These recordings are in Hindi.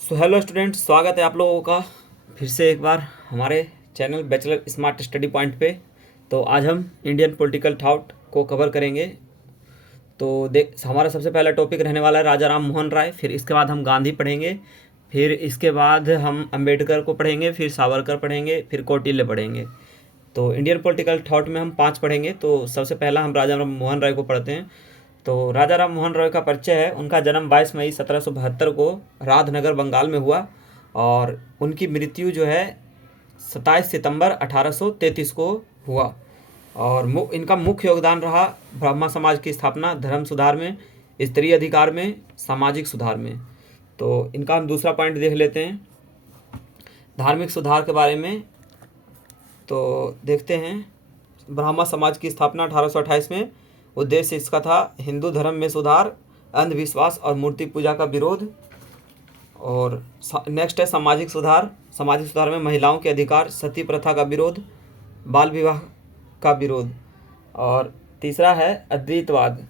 हेलो स्टूडेंट्स, स्वागत है आप लोगों का फिर से एक बार हमारे channel bachelor smart study point पे। तो आज हम इंडियन पॉलिटिकल थॉट को कवर करेंगे। तो हमारा सबसे पहला टॉपिक रहने वाला है राजा राम मोहन राय। फिर इसके बाद हम गांधी पढ़ेंगे। फिर इसके बाद हम अंबेडकर को पढ़ेंगे। फिर सावरकर पढ़ेंगे। फिर कौटिल्य पढ़ेंगे। तो इंडियन पॉलिटिकल थॉट में हम 5 पढ़ेंगे। तो सबसे पहला हम राजा राम मोहन राय को पढ़ते हैं। तो राजा राम मोहन रॉय का परिचय है। उनका जन्म 22 मई 1772 को राधनगर बंगाल में हुआ और उनकी मृत्यु जो है 27 सितंबर 1833 को हुआ। और इनका मुख्य योगदान रहा ब्राह्मण समाज की स्थापना, धर्म सुधार में, स्त्री अधिकार में, सामाजिक सुधार में। तो इनका हम दूसरा पॉइंट देख लेते हैं, धार्मिक सुधार के बारे में। तो देखते हैं, ब्राह्मण समाज की स्थापना 1828 में। उद्देश्य इसका था हिंदू धर्म में सुधार, अंधविश्वास और मूर्ति पूजा का विरोध। और नेक्स्ट है सामाजिक सुधार। सामाजिक सुधार में महिलाओं के अधिकार, सती प्रथा का विरोध, बाल विवाह का विरोध। और तीसरा है अद्वैतवाद,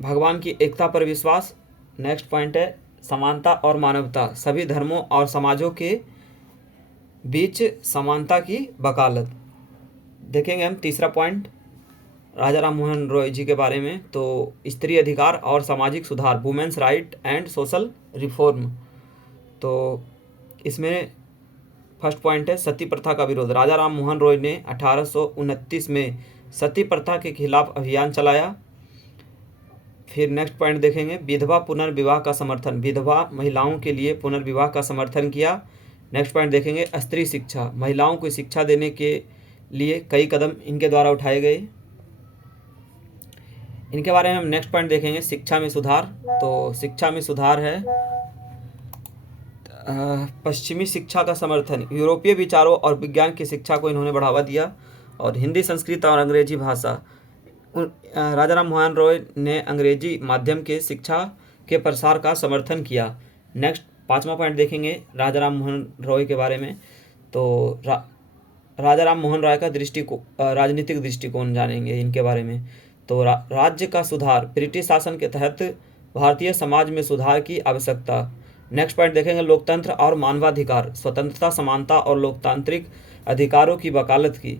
भगवान की एकता पर विश्वास। नेक्स्ट पॉइंट है समानता और मानवता, सभी धर्मों और समाजों के बीच समानता की वकालत। देखेंगे हम तीसरा पॉइंट राजा राम मोहन रॉय जी के बारे में। तो स्त्री अधिकार और सामाजिक सुधार, women's right and social reform. तो इसमें फर्स्ट पॉइंट है सती प्रथा का विरोध। राजा राम मोहन रॉय ने 1829 में सती प्रथा के खिलाफ अभियान चलाया। फिर नेक्स्ट पॉइंट देखेंगे विधवा पुनर्विवाह का समर्थन, विधवा महिलाओं के लिए पुनर्विवाह का समर्थन किया। नेक्स्ट पॉइंट देखेंगे स्त्री शिक्षा, महिलाओं को शिक्षा देने के लिए कई कदम इनके द्वारा उठाए गए। इनके बारे में हम नेक्स्ट पॉइंट देखेंगे शिक्षा में सुधार। तो शिक्षा में सुधार है पश्चिमी शिक्षा का समर्थन, यूरोपीय विचारों और विज्ञान की शिक्षा को इन्होंने बढ़ावा दिया। और हिंदी, संस्कृत और अंग्रेजी भाषा, राजा राम मोहन रॉय ने अंग्रेजी माध्यम के शिक्षा के प्रसार का समर्थन किया। नेक्स्ट पांचवा पॉइंट देखेंगे राजा राम मोहन रॉय के बारे में। तो राजा राम मोहन राय का राजनीतिक दृष्टिकोण जानेंगे इनके बारे में। तो राज्य का सुधार, ब्रिटिश शासन के तहत भारतीय समाज में सुधार की आवश्यकता। नेक्स्ट पॉइंट देखेंगे लोकतंत्र और मानवाधिकार, स्वतंत्रता, समानता और लोकतांत्रिक अधिकारों की वकालत की।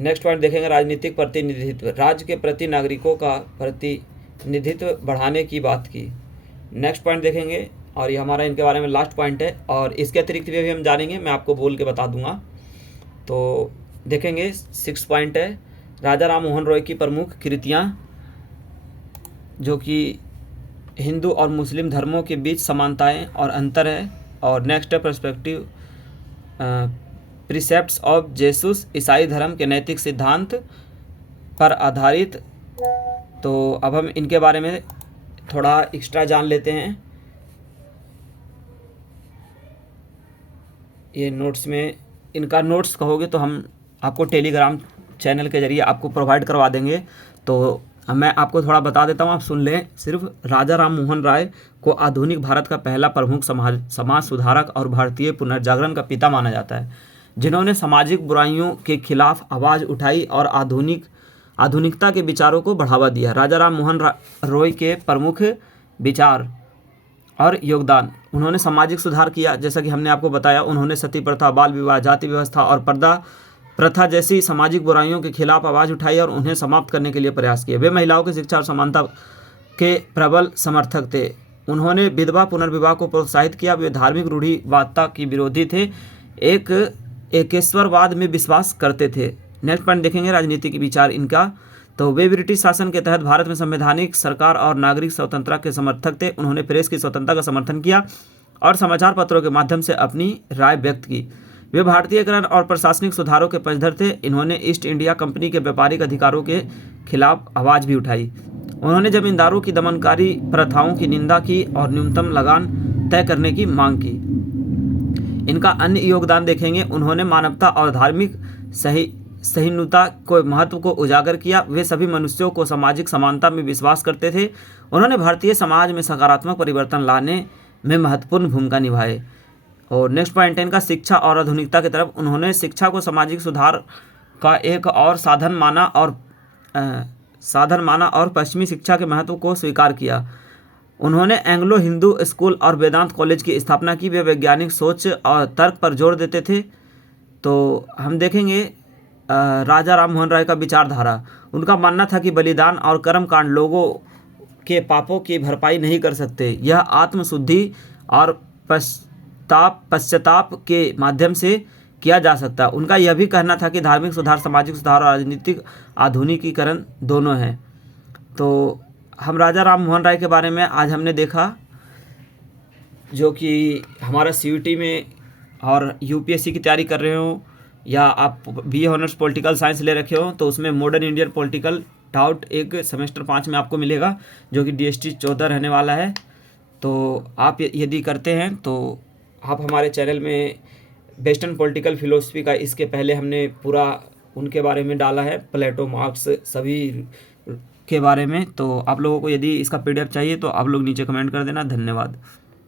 नेक्स्ट पॉइंट देखेंगे राजनीतिक प्रतिनिधित्व, राज्य के प्रति नागरिकों का प्रतिनिधित्व बढ़ाने की बात की। नेक्स्ट पॉइंट देखेंगे, और ये हमारा इनके बारे में लास्ट पॉइंट है, और इसके अतिरिक्त भी हम जानेंगे, मैं आपको बोल के बता दूंगा। तो देखेंगे 6 पॉइंट है राजा राम मोहन रॉय की प्रमुख कृतियाँ, जो कि हिंदू और मुस्लिम धर्मों के बीच समानताएं और अंतर है। और नेक्स्ट है पर्सपेक्टिव प्रिसेप्ट्स ऑफ जेसुस, ईसाई धर्म के नैतिक सिद्धांत पर आधारित। तो अब हम इनके बारे में थोड़ा एक्स्ट्रा जान लेते हैं। ये नोट्स में, इनका नोट्स कहोगे तो हम आपको टेलीग्राम चैनल के जरिए आपको प्रोवाइड करवा देंगे। तो मैं आपको थोड़ा बता देता हूँ, आप सुन लें सिर्फ। राजा राम मोहन राय को आधुनिक भारत का पहला प्रमुख समाज सुधारक और भारतीय पुनर्जागरण का पिता माना जाता है, जिन्होंने सामाजिक बुराइयों के खिलाफ आवाज़ उठाई और आधुनिकता के विचारों को बढ़ावा दिया। राजा राम मोहन रॉय के प्रमुख विचार और योगदान, उन्होंने सामाजिक सुधार किया, जैसा कि हमने आपको बताया। उन्होंने सती प्रथा, बाल विवाह, जाति व्यवस्था और पर्दा प्रथा जैसी सामाजिक बुराइयों के खिलाफ आवाज़ उठाई और उन्हें समाप्त करने के लिए प्रयास किए। वे महिलाओं की शिक्षा और समानता के प्रबल समर्थक थे। उन्होंने विधवा पुनर्विवाह को प्रोत्साहित किया। वे धार्मिक रूढ़िवादिता की विरोधी थे, एकेश्वरवाद में विश्वास करते थे। नेक्स्ट पॉइंट देखेंगे राजनीतिक विचार इनका। तो वे ब्रिटिश शासन के तहत भारत में संवैधानिक सरकार और नागरिक स्वतंत्रता के समर्थक थे। उन्होंने प्रेस की स्वतंत्रता का समर्थन किया और समाचार पत्रों के माध्यम से अपनी राय व्यक्त की। वे भारतीयकरण और प्रशासनिक सुधारों के पक्षधर थे। इन्होंने ईस्ट इंडिया कंपनी के व्यापारिक अधिकारों के खिलाफ आवाज़ भी उठाई। उन्होंने जमींदारों की दमनकारी प्रथाओं की निंदा की और न्यूनतम लगान तय करने की मांग की। इनका अन्य योगदान देखेंगे, उन्होंने मानवता और धार्मिक सहिष्णुता को महत्व को उजागर किया। वे सभी मनुष्यों को सामाजिक समानता में विश्वास करते थे। उन्होंने भारतीय समाज में सकारात्मक परिवर्तन लाने में महत्वपूर्ण भूमिका निभाई। और नेक्स्ट पॉइंट है इनका शिक्षा और आधुनिकता की तरफ। उन्होंने शिक्षा को सामाजिक सुधार का एक और साधन माना और पश्चिमी शिक्षा के महत्व को स्वीकार किया। उन्होंने एंग्लो हिंदू स्कूल और वेदांत कॉलेज की स्थापना की। वे वैज्ञानिक सोच और तर्क पर जोर देते थे। तो हम देखेंगे राजा राम मोहन राय का विचारधारा। उनका मानना था कि बलिदान और कर्मकांड लोगों के पापों की भरपाई नहीं कर सकते। यह आत्मशुद्धि और पश्चाताप के माध्यम से किया जा सकता। उनका यह भी कहना था कि धार्मिक सुधार, सामाजिक सुधार और राजनीतिक आधुनिकीकरण दोनों हैं। तो हम राजा राम मोहन राय के बारे में आज हमने देखा, जो कि हमारा CUT में और UPSC की तैयारी कर रहे हो या आप BA ऑनर्स पॉलिटिकल साइंस ले रखे हो, तो उसमें मॉडर्न इंडियन पॉलिटिकल डाउट एक सेमेस्टर 5 में आपको मिलेगा, जो कि DST 14 रहने वाला है। तो आप यदि करते हैं तो आप हमारे चैनल में वेस्टर्न पॉलिटिकल फिलोसफी का इसके पहले हमने पूरा उनके बारे में डाला है, प्लेटो, मार्क्स सभी के बारे में। तो आप लोगों को यदि इसका PDF चाहिए तो आप लोग नीचे कमेंट कर देना। धन्यवाद।